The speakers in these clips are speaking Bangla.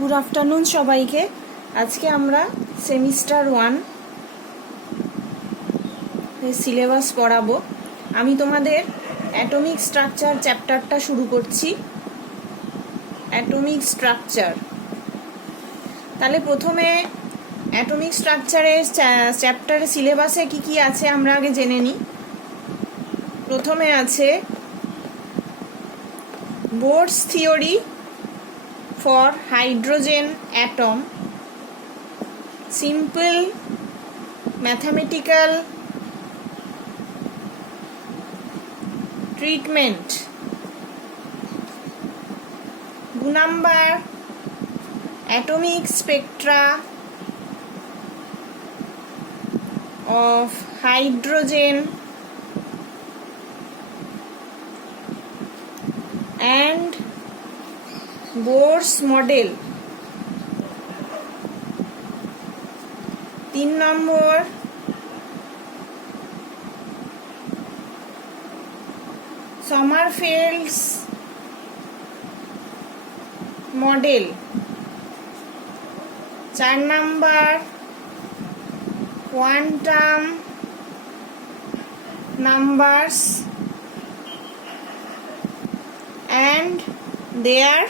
গুড আফটারনুন সবাইকে। আজকে আমরা সেমিস্টার 1 সিলেবাস পড়াবো। আমি তোমাদের অ্যাটমিক স্ট্রাকচার চ্যাপ্টারটা শুরু করছি। অ্যাটমিক স্ট্রাকচার, তাহলে প্রথমে অ্যাটমিক স্ট্রাকচারের চ্যাপ্টারের সিলেবাসে কি কি আছে আমরা আগে জেনে নিই। প্রথমে আছে বোরস theory for hydrogen atom, simple mathematical treatment. 2 number atomic spectra of hydrogen and Bohr's model. 3 number Sommerfeld's model. 4 number quantum numbers and their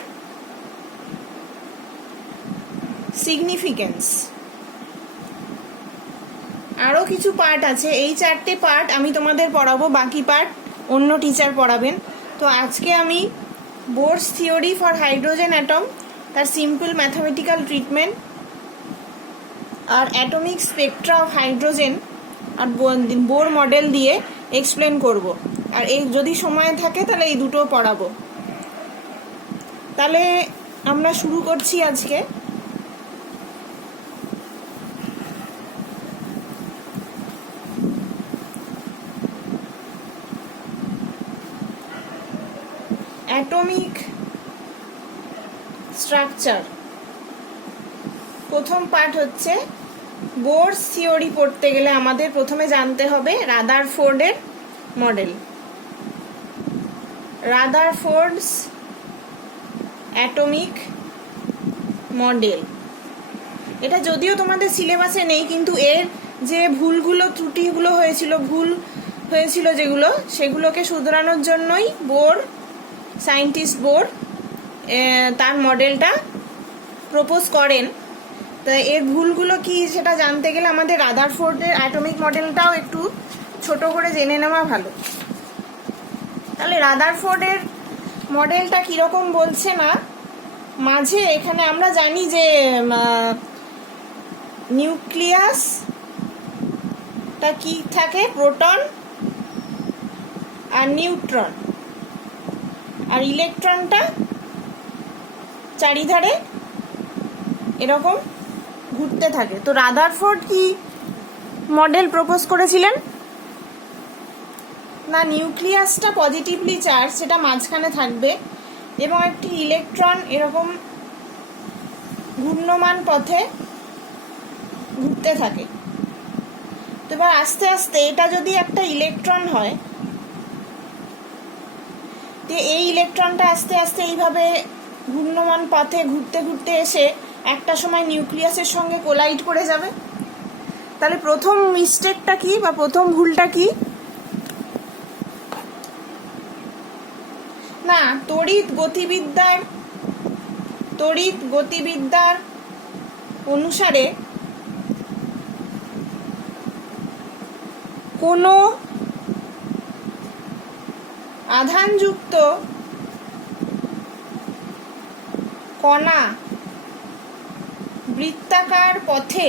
significance. আরও কিছু পার্ট আছে, এই 4টে পার্ট আমি তোমাদের পড়াবো, বাকি পার্ট অন্য টিচার পড়াবেন। তো আজকে আমি Bohr's theory for hydrogen atom, তার সিম্পল ম্যাথামেটিক্যাল ট্রিটমেন্ট আর অ্যাটমিক স্পেকট্রা অফ হাইড্রোজেন আর বোর মডেল দিয়ে এক্সপ্লেন করব। আর এই যদি সময় থাকে তাহলে এই দুটো পড়াবো। তাহলে আমরা শুরু করছি আজকে। অ্যাটমিক স্ট্রাকচার প্রথম পার্ট হচ্ছে বোরস থিওরি। পড়তে গেলে আমাদের প্রথমে জানতে হবে রাদারফোর্ডের মডেল। রাদারফোর্ডস অ্যাটমিক মডেল, এটা যদিও তোমাদের সিলেবাসে নেই, কিন্তু এর যে ভুলগুলো ত্রুটিগুলো ভুল হয়েছিল যেগুলো, সেগুলোকে শুধরানোর জন্যই সায়েন্টিস্ট বোর তার মডেলটা প্রপোজ করেন। তো এর ভুলগুলো কি সেটা জানতে গেলে আমাদের রাদারফোর্ডের অ্যাটমিক মডেলটাও একটু ছোট করে জেনে নেওয়া ভালো। তাহলে রাদারফোর্ডের মডেলটা কীরকম বলছে না, মাঝে এখানে আমরা জানি যে নিউক্লিয়াসটা কি থাকে, প্রোটন আর নিউট্রন, আর ইলেকট্রনটা চারিধারে এরকম ঘুরতে থাকে। তো রাদারফোর্ড কি মডেল প্রপোজ করেছিলেন না, নিউক্লিয়াসটা পজিটিভলি চার্জ, সেটা মাঝখানে থাকবে এবং একটি ইলেকট্রন এরকম ঘূর্ণমান পথে ঘুরতে থাকে। তো এবার আস্তে আস্তে এটা যদি একটা ইলেকট্রন হয়, এই ইলেকট্রনটা আস্তে আস্তে এইভাবে ঘূর্ণমান পথে ঘুরতে ঘুরতে এসে একটা সময় নিউক্লিয়াসের সঙ্গে কোলাইড করে যাবে। তাহলে প্রথম মিস্টেকটা কি বা প্রথম ভুলটা কি না, তড়িৎ গতিবিদ্যার অনুসারে কোনো আধানযুক্ত কণা বৃত্তাকার পথে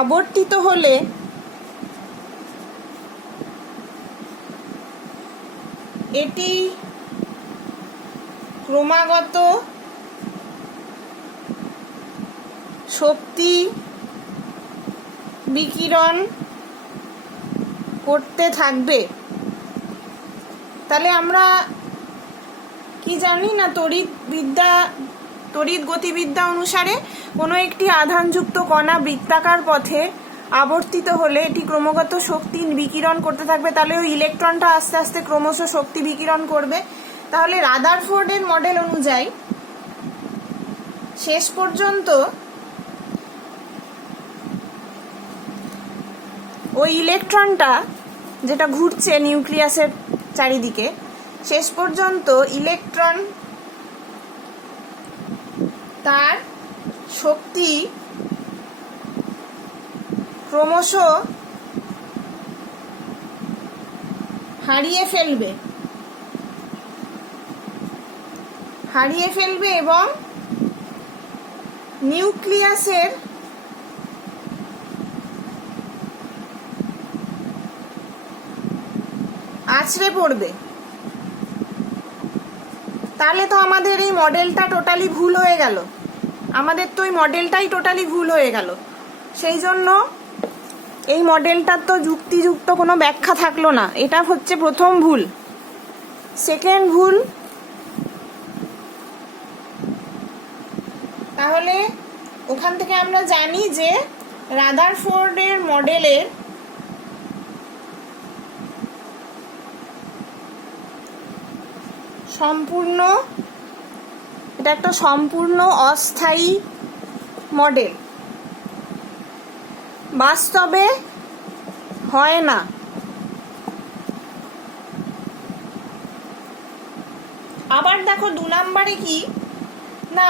আবর্তিত হলে এটি ক্রমাগত শক্তি বিকিরণ করতে থাকবে। তাহলে আমরা কি জানি না, তড়িৎ গতিবিদ্যা অনুসারে কোনো একটি আধানযুক্ত কণা বৃত্তাকার পথে আবর্তিত হলে এটি ক্রমাগত শক্তি বিকিরণ করতে থাকবে। তাহলে ওই ইলেকট্রনটা আস্তে আস্তে ক্রমশ শক্তি বিকিরণ করবে। তাহলে রাদারফোর্ডের মডেল অনুযায়ী শেষ পর্যন্ত ওই ইলেকট্রনটা যেটা ঘুরছে নিউক্লিয়াসের চারিদিকে, শেষ পর্যন্ত ইলেকট্রন তার শক্তি ক্রমশ হারিয়ে ফেলবে এবং নিউক্লিয়াসের আছড়ে পড়বে। তাহলে তো আমাদের এই মডেলটা টোটালি ভুল হয়ে গেল, আমাদের তো এই মডেলটাই টোটালি ভুল হয়ে গেল। সেই জন্য এই মডেলটার তো যুক্তিযুক্ত কোনো ব্যাখ্যা থাকলো না। এটা হচ্ছে প্রথম ভুল। সেকেন্ড ভুল, তাহলে ওখান থেকে আমরা জানি যে রাদারফোর্ডের মডেলের এটা একটা সম্পূর্ণ অস্থায়ী মডেল, বাস্তবে হয় না। আবার দেখো 2 নম্বরে কি না,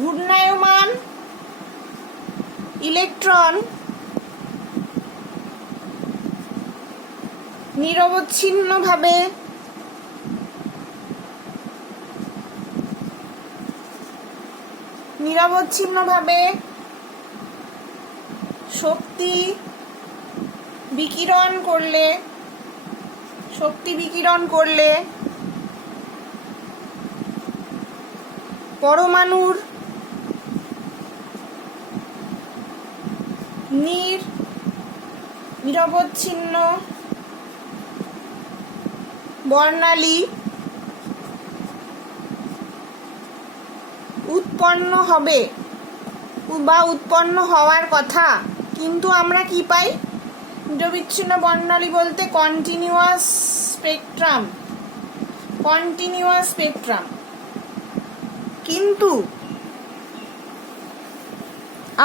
ঘূর্ণায়মান ইলেকট্রন নিরবচ্ছিন্নভাবে শক্তি বিকিরণ করলে পরমাণুর নিরবচ্ছিন্ন বর্ণালী উৎপন্ন হবে বা উৎপন্ন হওয়ার কথা, কিন্তু আমরা কি পাই? নিরবিচ্ছিন্ন বর্ণালী বলতে কন্টিনিউয়াস স্পেকট্রাম। কিন্তু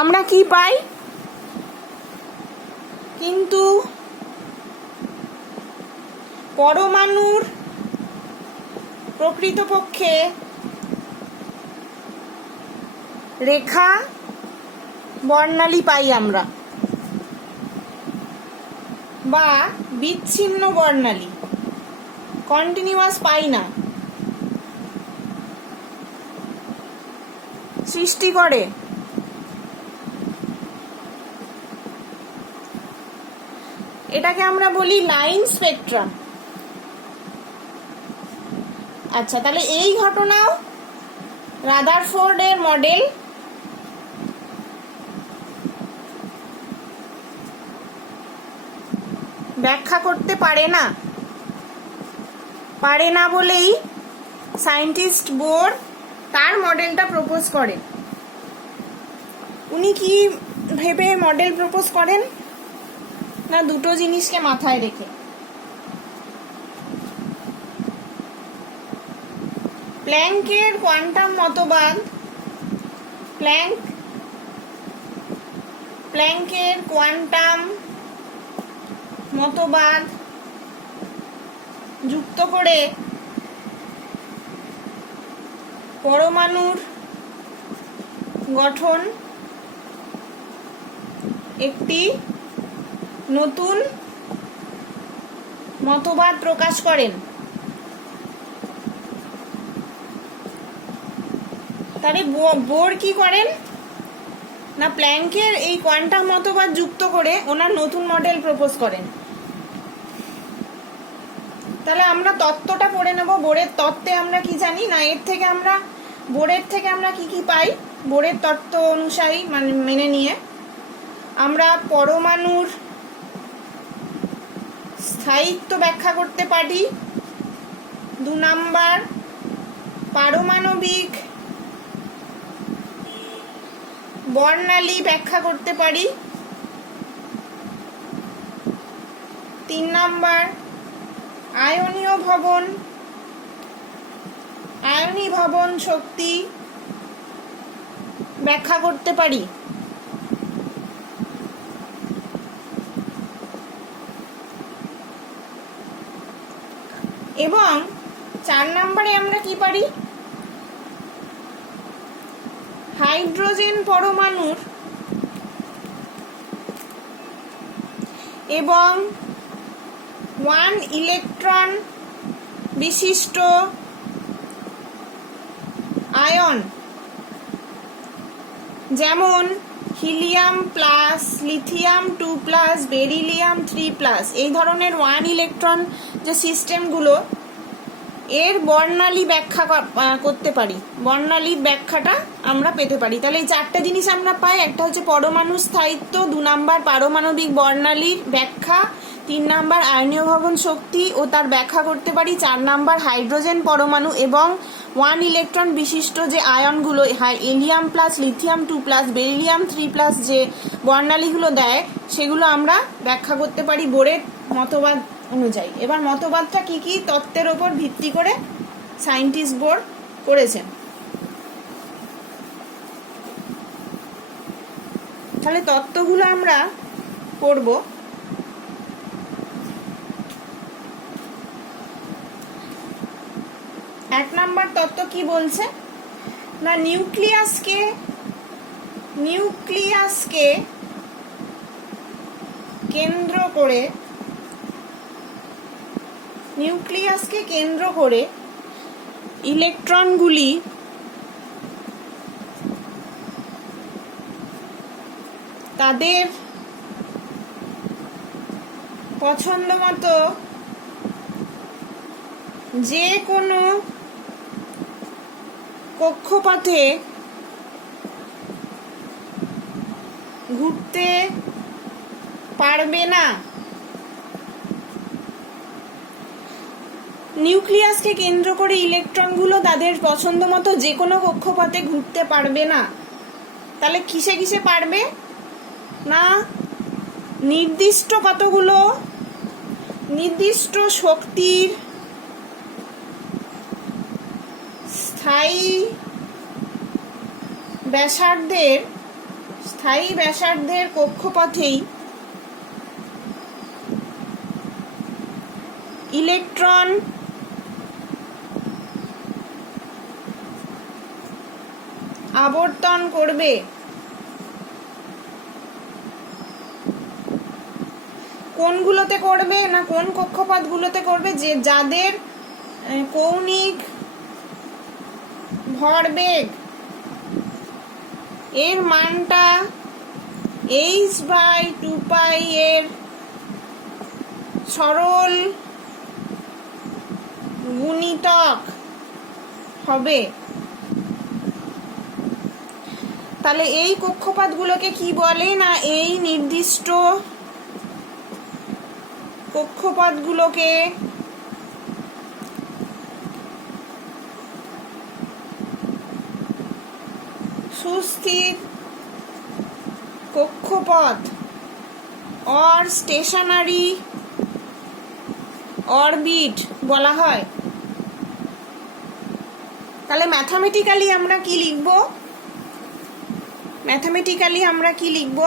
আমরা কি পাই? কিন্তু পরমাণুর প্রকৃতপক্ষে রেখা বর্ণালী পাই আমরা, বা বিচ্ছিন্ন বর্ণালী, কন্টিনিউয়াস পাই না, সৃষ্টি করে। এটাকে আমরা বলি লাইন স্পেকট্রাম। আচ্ছা, তাহলে এই ঘটনাও রাদারফোর্ডের মডেল ব্যাখ্যা করতে পারে না বলেই সায়েন্টিস্ট বোর তার মডেলটা প্রপোজ করেন। উনি কি ভেবে মডেল প্রপোজ করেন না? দুটো জিনিসকে মাথায় রেখে, প্ল্যাঙ্কের কোয়ান্টাম মতবাদ, প্ল্যাঙ্কের কোয়ান্টাম মতবাদ যুক্ত করে পরমাণুর গঠন একটি নতুন মতবাদ প্রকাশ করেন। তাহলে বোর কি করেন না, প্ল্যাঙ্কের এই কোয়ান্টাম মতবাদ যুক্ত করে ওনার নতুন মডেল প্রপোজ করেন। তাহলে আমরা তত্ত্বটা পড়ে নেব। বোরের তত্ত্বে আমরা কি জানি না, বোরের থেকে আমরা কি পাই? বোরের তত্ত্ব অনুসারী মেনে নিয়ে আমরা পরমাণুর স্থায়িত্ব ব্যাখ্যা করতে পারি। 2 নাম্বার, পারমাণবিক বর্ণালী ব্যাখ্যা করতে পারি। 3 নাম্বার, আয়নীভবন শক্তি ব্যাখ্যা করতে পারি। এবং 4 নম্বরে আমরা কি পারি, হাইড্রোজেন পরমাণুর এবং 1 ইলেকট্রন বিশিষ্ট আয়ন যেমন হিলিয়াম প্লাস, লিথিয়াম 2+, বেরিলিয়াম 3+, এই ধরনের 1 ইলেকট্রন যে সিস্টেমগুলো, এর বর্ণালী ব্যাখ্যা করতে পারি, বর্ণালীর ব্যাখ্যাটা আমরা পেতে পারি। তাহলে এই 4টে জিনিস আমরা পাই। একটা হচ্ছে পরমাণু স্থায়িত্ব, 2 নাম্বার পারমাণবিক বর্ণালীর ব্যাখ্যা, 3 নাম্বার আয়নীয় ভবন শক্তি ও তার ব্যাখ্যা করতে পারি, 4 নাম্বার হাইড্রোজেন পরমাণু এবং 1 ইলেকট্রন বিশিষ্ট যে আয়নগুলো, হিলিয়াম প্লাস, লিথিয়াম 2+, বেরিলিয়াম 3+, যে বর্ণালীগুলো দেয় সেগুলো আমরা ব্যাখ্যা করতে পারি বোরের মতবাদ অনুযায়ী। এবার মতবাদটা কি কি তত্ত্বের ওপর ভিত্তি করে সায়েন্টিস্ট বোর করেছেন, তাহলে তত্ত্বগুলো আমরা পড়ব। এক নাম্বার তত্ত্ব কি বলছে না, নিউক্লিয়াসকে কেন্দ্র করে ইলেকট্রনগুলি তাদের পছন্দ মতো যে কোনো কক্ষপথে ঘুরতে পারবে না। নিউক্লিয়াসকে কেন্দ্র করে ইলেকট্রনগুলো তাদের পছন্দ মতো যে কোনো কক্ষপথে ঘুরতে পারবে না। তাহলে কিসে কিসে পারবে না, নির্দিষ্ট কতগুলো নির্দিষ্ট শক্তির স্থায়ী ব্যাসার্ধের কক্ষপথেই ইলেকট্রন আবর্তন করবে। কোনগুলোতে করবে না, কোন কক্ষপথগুলোতে করবে, যে যাদের কৌণিক ভরবেগ এর মানটা h/2π এর সরল গুণিতক হবে। তাহলে এই কক্ষপথগুলোকে কি বলে না, এই নির্দিষ্ট কক্ষপথগুলোকে সুস্থির কক্ষপথ অর স্টেশনারি অরবিট বলা হয়। তাহলে ম্যাথামেটিক্যালি আমরা কি লিখব,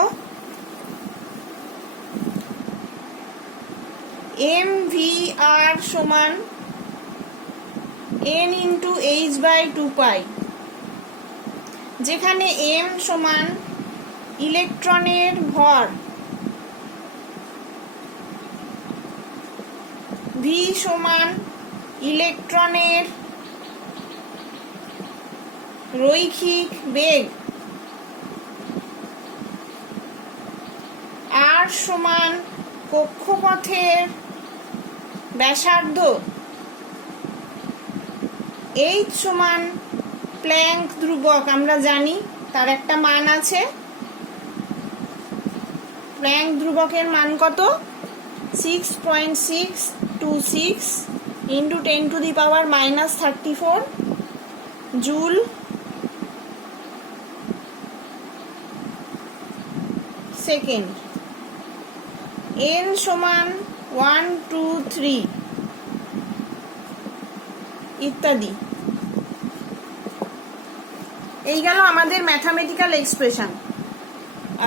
mvr সমান n × h/2π, যেখানে m সমান ইলেকট্রনের ভর, v সমান ইলেকট্রনের রৈখিক বেগ, r সমান কক্ষপথের ব্যাসার্ধ, h সমান প্ল্যাঙ্ক ধ্রুবক, আমরা জানি তার একটা মান আছে। প্ল্যাঙ্ক ধ্রুবকের মান কত, 6.626 × 10⁻³ জুল সেকেন্ড। n সমান 1, 2, 3 ইত্যাদি। এই গেল আমাদের ম্যাথামেটিক্যাল এক্সপ্রেশন।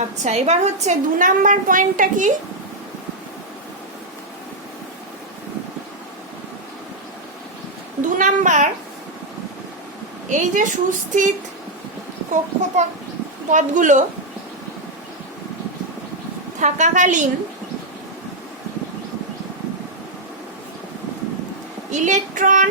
আচ্ছা, এবার হচ্ছে 2 নাম্বার পয়েন্টটা কি? দু নাম্বার, এই যে সুস্থিত কক্ষপথগুলো থাকাকালীন ইলেকট্রন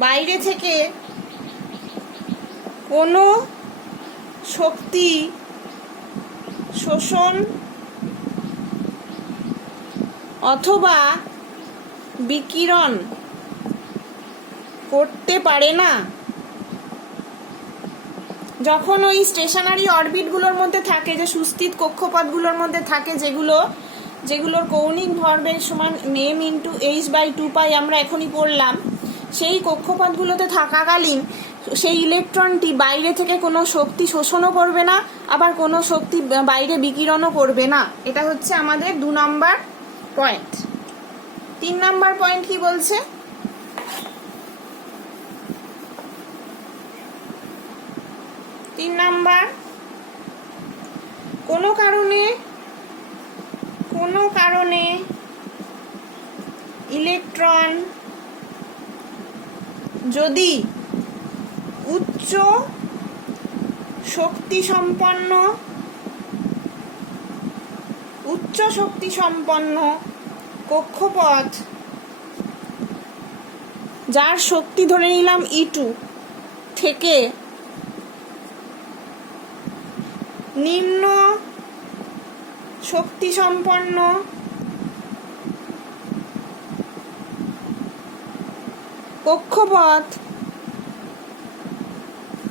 বাইরে থেকে কোনো শক্তি শোষণ অথবা বিকিরণ করতে পারে না। যখন ওই স্টেশনারি অরবিটগুলোর মধ্যে থাকে, যে সুস্থিত কক্ষপথগুলোর মধ্যে থাকে, যেগুলোর কৌণিক ভরবেগ সমান m/h/2π আমরা এখনই পড়লাম, সেই কক্ষপথগুলোতে থাকাকালীন সেই ইলেকট্রনটি বাইরে থেকে কোনো শক্তি শোষণও করবে না, আবার কোনো শক্তি বাইরে বিকিরণও করবে না। এটা হচ্ছে আমাদের 2 নম্বর পয়েন্ট। 3 নাম্বার পয়েন্ট কি বলছে? তিন নাম্বার, কোনো কারণে ইলেকট্রন যদি উচ্চ শক্তি সম্পন্ন কক্ষপথ, যার শক্তি ধরে নিলাম E2 থেকে নিম্ন শক্তি সম্পন্ন কক্ষপথ,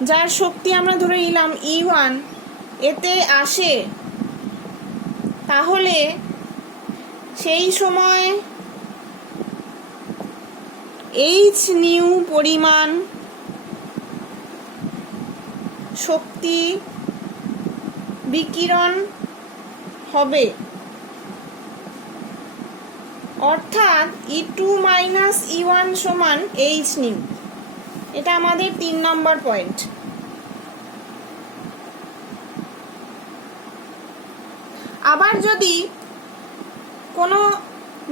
যার শক্তি আমরা ধরে নিলাম E1 এতে আসে, তাহলে সেই সময় hν পরিমাণ শক্তি বিকিরণ হবে, অর্থাৎ E2 - E1 সমান hν। এটা আমাদের 3 নম্বর পয়েন্ট। আবার যদি কোনো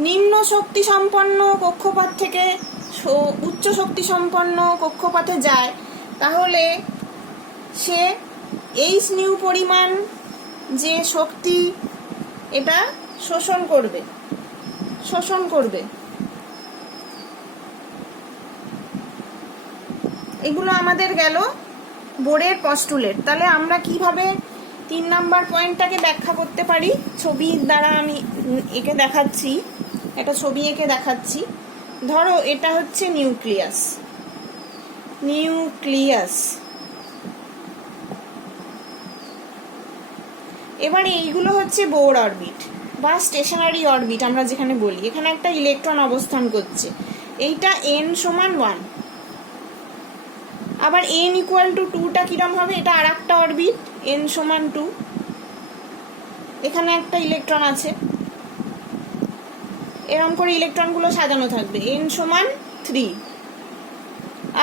নিম্ন শক্তি সম্পন্ন কক্ষপথ থেকে উচ্চ শক্তি সম্পন্ন কক্ষপথে যায়, তাহলে সে hν পরিমাণ যে শক্তি এটা শোষণ করবে। এগুলো আমাদের গেল বোরের পস্টুলেট। তাহলে আমরা কিভাবে 3 নাম্বার পয়েন্টটাকে ব্যাখ্যা করতে পারি? ছবির দ্বারা আমি একে দেখাচ্ছি, একটা ছবি এঁকে দেখাচ্ছি। ধরো এটা হচ্ছে নিউক্লিয়াস। এবারে এইগুলো হচ্ছে বোর অরবিট বা স্টেশনারি অরবিট আমরা যেখানে বলি। এখানে একটা ইলেকট্রন অবস্থান করছে, এইটা n সমান 1। আবার n = 2টা কিরম হবে? এটা আর একটা অরবিট, n সমান 2। এখানে একটা ইলেকট্রন আছে, এরকম করে ইলেকট্রনগুলো সাজানো থাকবে, n সমান 3।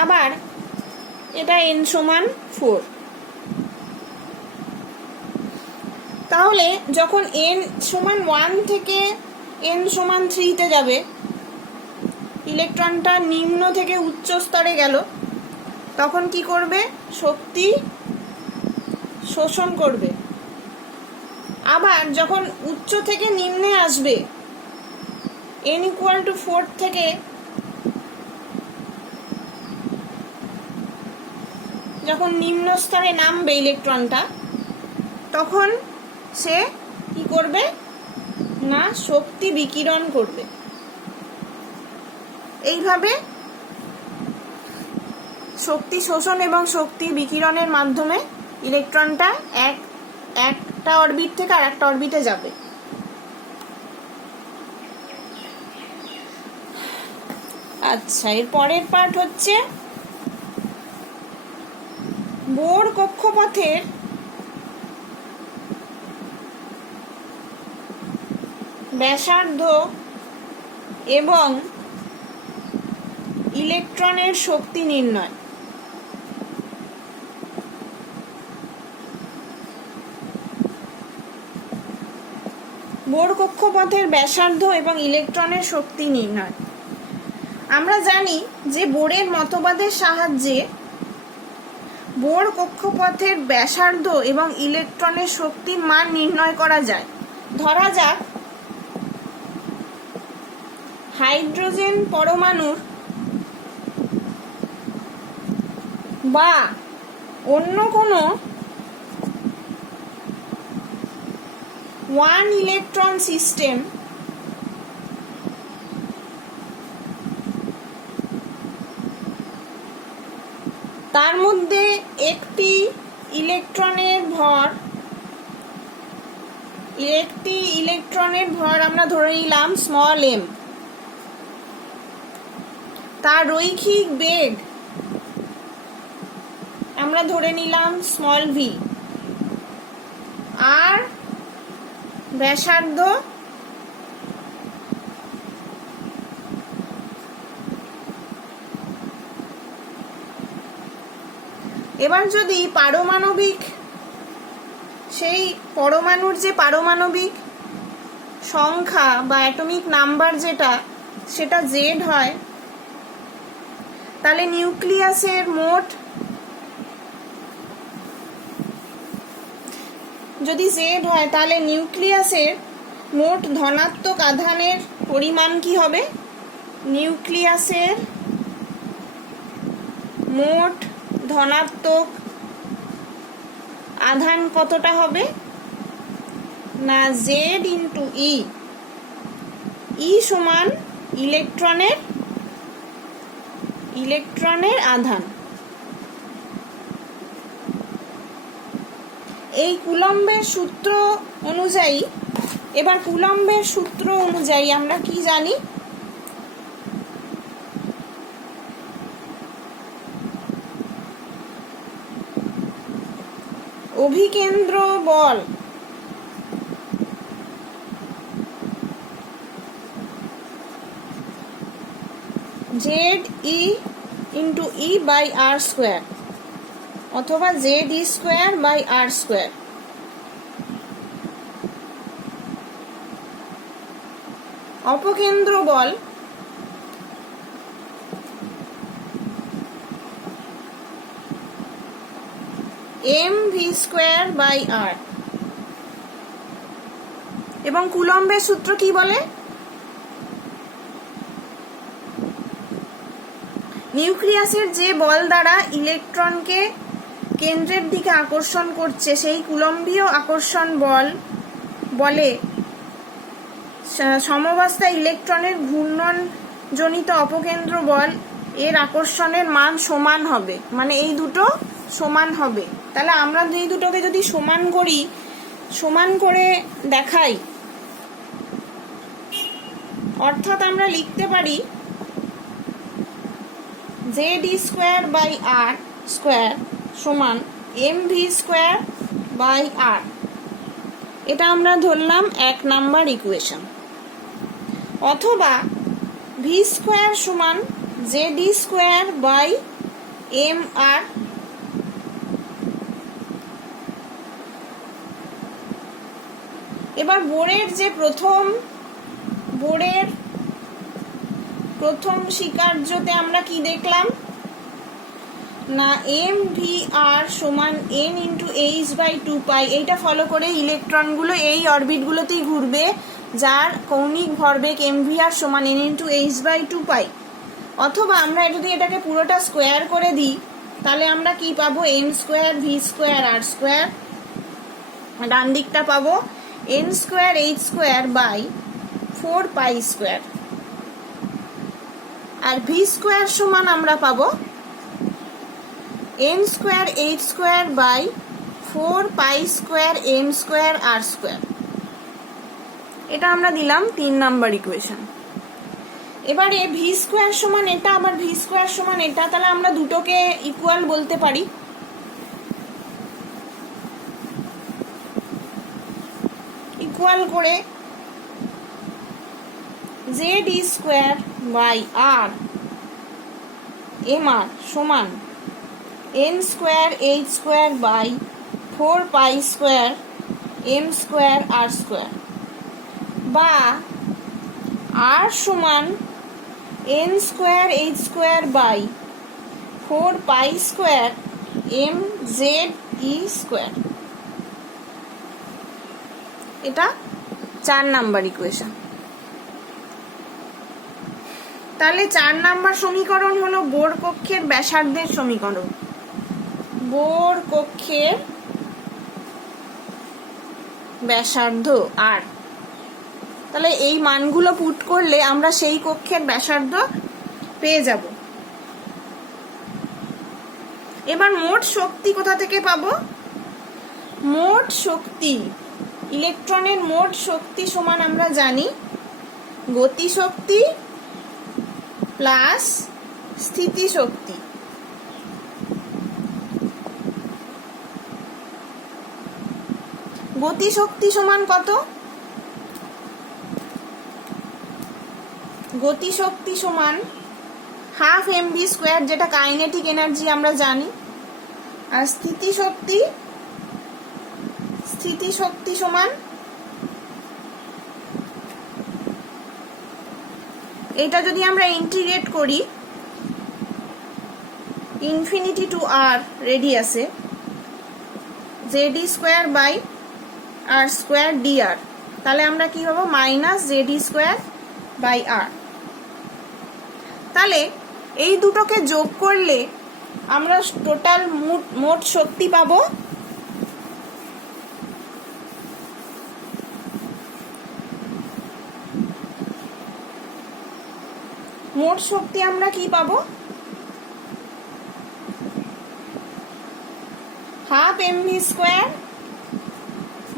আবার এটা n সমান 4। তাহলে যখন n সমান 1 থেকে n সমান 3-তে যাবে, ইলেকট্রনটা নিম্ন থেকে উচ্চ স্তরে গেল, তখন কি করবে? শক্তি শোষণ করবে। আবার যখন উচ্চ থেকে নিম্নে আসবে, n = 4 থেকে যখন নিম্ন স্তরে নামবে ইলেকট্রনটা, তখন সে কি করবে? না শক্তি বিকিরণ করবে। এইভাবে শক্তি শোষণ এবং শক্তি বিকিরণের মাধ্যমে ইলেকট্রনটা একটা অরবিট থেকে আর একটা অরবিটে যাবে। আচ্ছা, এর পরের পার্ট হচ্ছে বোর কক্ষপথের ব্যাসার্ধ এবং ইলেকট্রনের শক্তি নির্ণয়। বোর কক্ষপথের ব্যাসার্ধ এবং ইলেকট্রনের শক্তি নির্ণয়। আমরা জানি যে বোরের মতবাদের সাহায্যে বোর কক্ষপথের ব্যাসার্ধ এবং ইলেকট্রনের শক্তির মান নির্ণয় করা যায়। ধরা যাক হাইড্রোজেন পরমাণুর বা অন্য কোনো 1 ইলেকট্রন সিস্টেম তার মধ্যে একটি ইলেকট্রনের ভর আমরা ধরে নিলাম স্মল m, তার রৈখিক বেগ আমরা ধরে নিলাম স্মল v, আর ব্যাসার্ধ এবার যদি সেই পরমাণুর যে পারমাণবিক সংখ্যা বা অ্যাটমিক নাম্বার সেটা z হয়, তাহলে নিউক্লিয়াসের মোট ধনাত্মক আধানের পরিমাণ কি হবে? নিউক্লিয়াসের মোট ধনাত্মক আধান কতটা হবে না z ইন্টু ই সমান ইলেকট্রনের আধান। এই কুলম্বের সূত্র অনুযায়ী আমরা কি জানি? অভিকেন্দ্র বল ZE into E by R square অথবা ZE square by R square. অপকেন্দ্র বল mv স্কোয়ার বাই r। এবং কুলম্বের সূত্র কি বলে? নিউক্লিয়াসের যে বল দ্বারা ইলেকট্রনকে কেন্দ্রের দিকে আকর্ষণ করছে সেই কুলম্বীয় আকর্ষণ বলে সমবস্থায় ইলেকট্রনের ঘূর্ণন জনিত অপকেন্দ্র বল এর আকর্ষণের মান সমান হবে, মানে এই দুটো সমান হবে। তাহলে আমরা এই দুটোকে যদি সমান করে দেখাই, অর্থাৎ আমরা লিখতে পারি ZE square by R square সমান mv স্কোয়ার বাই R। এটা আমরা ধরলাম 1 নাম্বার ইকুয়েশন। অথবা v স্কোয়ার সমান ZE স্কোয়ার বাই mr। এবার বোরের প্রথম স্বীকার্যতে আমরা কি দেখলাম না mvr সমান n ইন্টু h বাই 2 পাই। এইটা ফলো করে ইলেকট্রনগুলো এই অরবিটগুলোতেই ঘুরবে যার কৌণিক ভরবেগ mvr সমান n ইন্টু h বাই 2 পাই। অথবা আমরা যদি এটাকে পুরোটা স্কোয়ার করে দিই তাহলে আমরা কি পাবো? m square v square r square, ডান দিকটা পাবো n square h square by 4 pi square, আর v স্কোয়ার সমান আমরা পাবো n square h square by 4 pi square m square r square. এটা আমরা দিলাম 3 নাম্বার ইকুয়েশন। এবারে v স্কোয়ার সমান এটা, আবার v স্কোয়ার সমান এটা, তাহলে আমরা দুটোকে ইকুয়াল বলতে পারি। ইকুয়াল করে Z E square by R M R সমান N square H square by 4 pi square M square R square, বা আর সমান N square H square by 4 pi square M Z E square. এটা 4 নাম্বার ইকুয়েশন। তাহলে 4 নাম্বার সমীকরণ হলো বোর কক্ষের ব্যাসার্ধের সমীকরণ। বোর কক্ষের ব্যাসার্ধ আর, তাহলে এই মানগুলো পুট করলে আমরা সেই কক্ষের ব্যাসার্ধ পেয়ে যাব। এবার মোট শক্তি কোথা থেকে পাবো? মোট শক্তি, ইলেকট্রনের মোট শক্তি সমান আমরা জানি গতিশক্তি প্লাস স্থিতিশক্তি। গতিশক্তি সমান কত? গতিশক্তি সমান হাফ mv স্কোয়ার, যেটা কাইনেটিক এনার্জি আমরা জানি। আর স্থিতিশক্তি সমান এটা যদি আমরা ইন্টিগ্রেট করি ইনফিনিটি টু আর রেডিয়াসে, Z square by R square DR, তাহলে আমরা কি পাবো? Minus Z square by R. তাহলে এই দুটোকে যোগ করলে আমরা টোটাল মোট শক্তি পাবো আমরা কি পাবো? Half MV square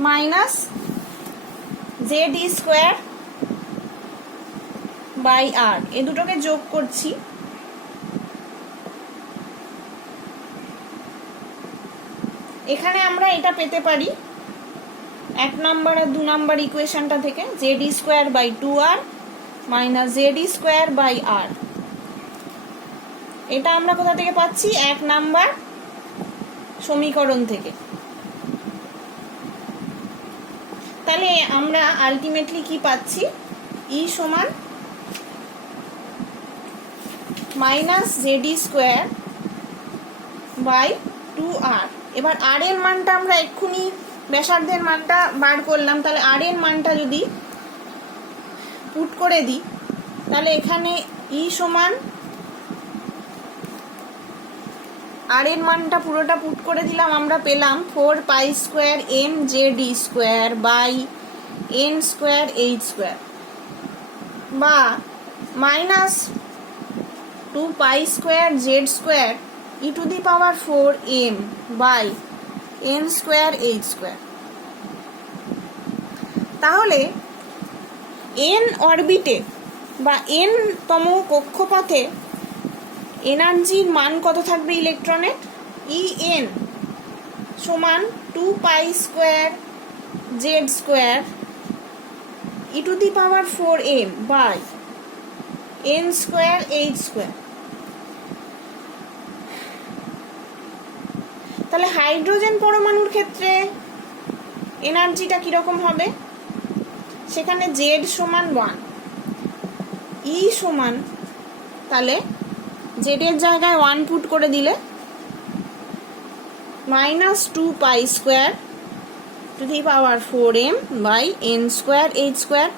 minus Z square by R, এ দুটোকে যোগ করছি। এখানে আমরা এটা পেতে পারি 1 নাম্বার আর 2 নাম্বার ইকুয়েশনটা থেকে, Z square by 2r minus Z square by R. এটা আমরা কোথা থেকে পাচ্ছি? 1 নাম্বার সমীকরণ থেকে। তাহলে আমরা আলটিমেটলি কি পাচ্ছি? ই সমান minus Z square by 2r। এবার আর এর মানটা আমরা এক্ষুনি ব্যাসার্ধের মানটা বার করলাম, তাহলে আর এর মানটা যদি পুট করে দিই, তাহলে এখানে ই সমান আর এর মানটা পুরোটা পুট করে দিলাম, আমরা পেলাম 4 pi square M Z square by N square H square, বা minus 2 pi square Z square E to the power 4 M by N square H square. তাহলে এন অরবিটে বা এন তম কক্ষপথে এনার্জির মান কত থাকবে ইলেকট্রনের? ই এন সমান 2 pi square Z square E to the power 4 M by N square H square. তাহলে হাইড্রোজেন পরমাণুর ক্ষেত্রে এনার্জিটা কিরকম হবে? সেখানে জেড সমান 1, ই সমান, তাহলে জেড এর জায়গায় 1 পুট করে দিলে minus 2 pi square to the power 4 M by N square H square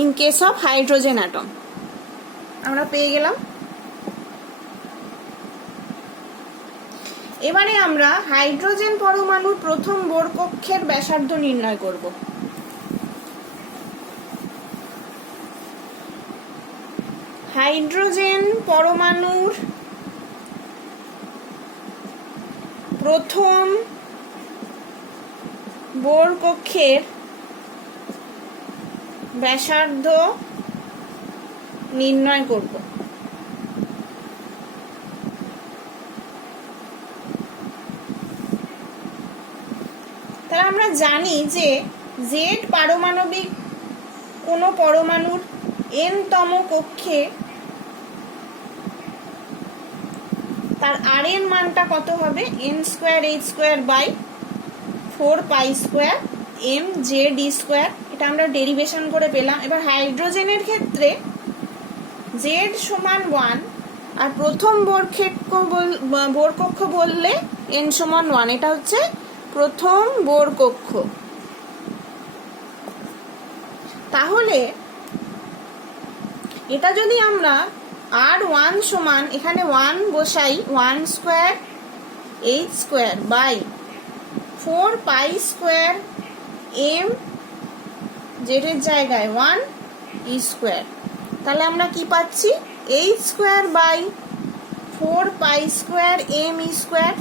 in case of hydrogen atom আমরা পেয়ে গেলাম। এবারে আমরা হাইড্রোজেন পরমাণুর প্রথম বোর কক্ষের ব্যাসার্ধ নির্ণয় করব। হাইড্রোজেন পরমাণুর প্রথম বোর কক্ষের ব্যাসার্ধ নির্ণয় করব। তাহলে আমরা জানি যে জেড পারমাণবিক কোনো পরমাণুর n তম কক্ষে তার আর এর মানটা কত হবে, n square H square by 4 pi square M J D square. এটা আমরা ডেরিভেশন করে পেলাম। এবার হাইড্রোজেনের ক্ষেত্রে জেড সমান 1 আর প্রথম বোর কক্ষ বললে n সমান 1। এটা হচ্ছে প্রথম বোর কক্ষ। তাহলে এটা যদি আমরা R1 সমান এখানে 1 বসাই 1 square H square by 4 pi square M জেডের জায়গায় 1 ই স্কোয়ার, তাহলে আমরা কি পাচ্ছি, H square by 4 pi square M E square.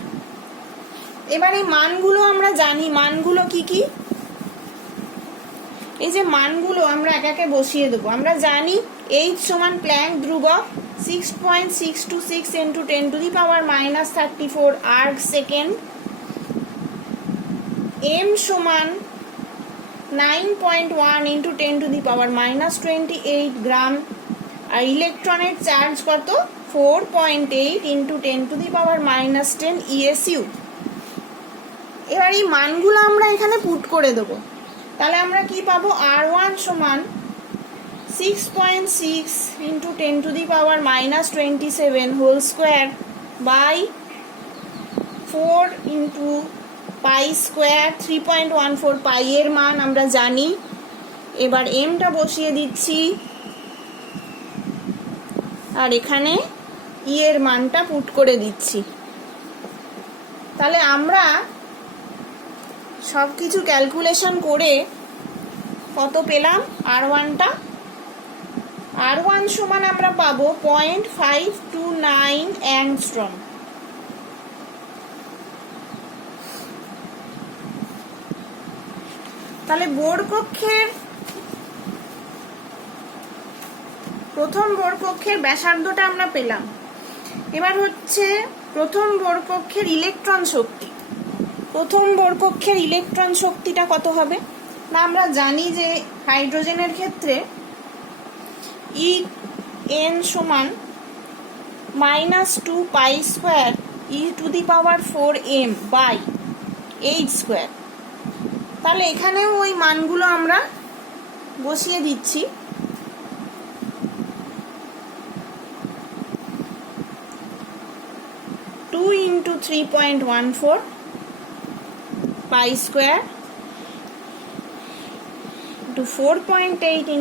এবার এই মানগুলো আমরা জানি, মানগুলো কি কি, এই যে মানগুলো আমরা এক একে বসিয়ে দেবো। আমরা জানি এইচ সমান প্ল্যাঙ্ক ধ্রুবক 6.626 × 10⁻⁻34 আর্গ সেকেন্ড, এম সমান 9.1 × 10⁻⁻28 গ্রাম, আর ইলেকট্রনের চার্জ কত, 4.8 × 10⁻⁻10 ESU। এবার এই মানগুলো আমরা এখানে পুট করে দেবো। তাহলে আমরা কি পাবো, R1 সমান 6.6 × 10⁻⁻27 whole square by 4 × pi square 3.14 pi এর মান আমরা জানি। এবার এমটা বসিয়ে দিচ্ছি আর এখানে ই এর মানটা পুট করে দিচ্ছি। তাহলে আমরা সব কিছু ক্যালকুলেশন করে কত পেলাম, R1টা, R1 সমান আমরা পাবো 0.529 অ্যাংস্ট্রম। তাহলে বোর কক্ষের প্রথম বোর কক্ষের ব্যাসার্ধটা আমরা পেলাম। এবার হচ্ছে প্রথম বোর কক্ষের ইলেকট্রন শক্তি। প্রথম বোর কক্ষের ইলেকট্রন শক্তিটা কত হবে না, আমরা জানি যে হাইড্রোজেনের ক্ষেত্রে ই এন সমান -2 pi square e⁴ m by H square. তাহলে এখানেও ওই মানগুলো আমরা বসিয়ে দিচ্ছি। টু × 3.14 পাই স্কোয়ার × 4.8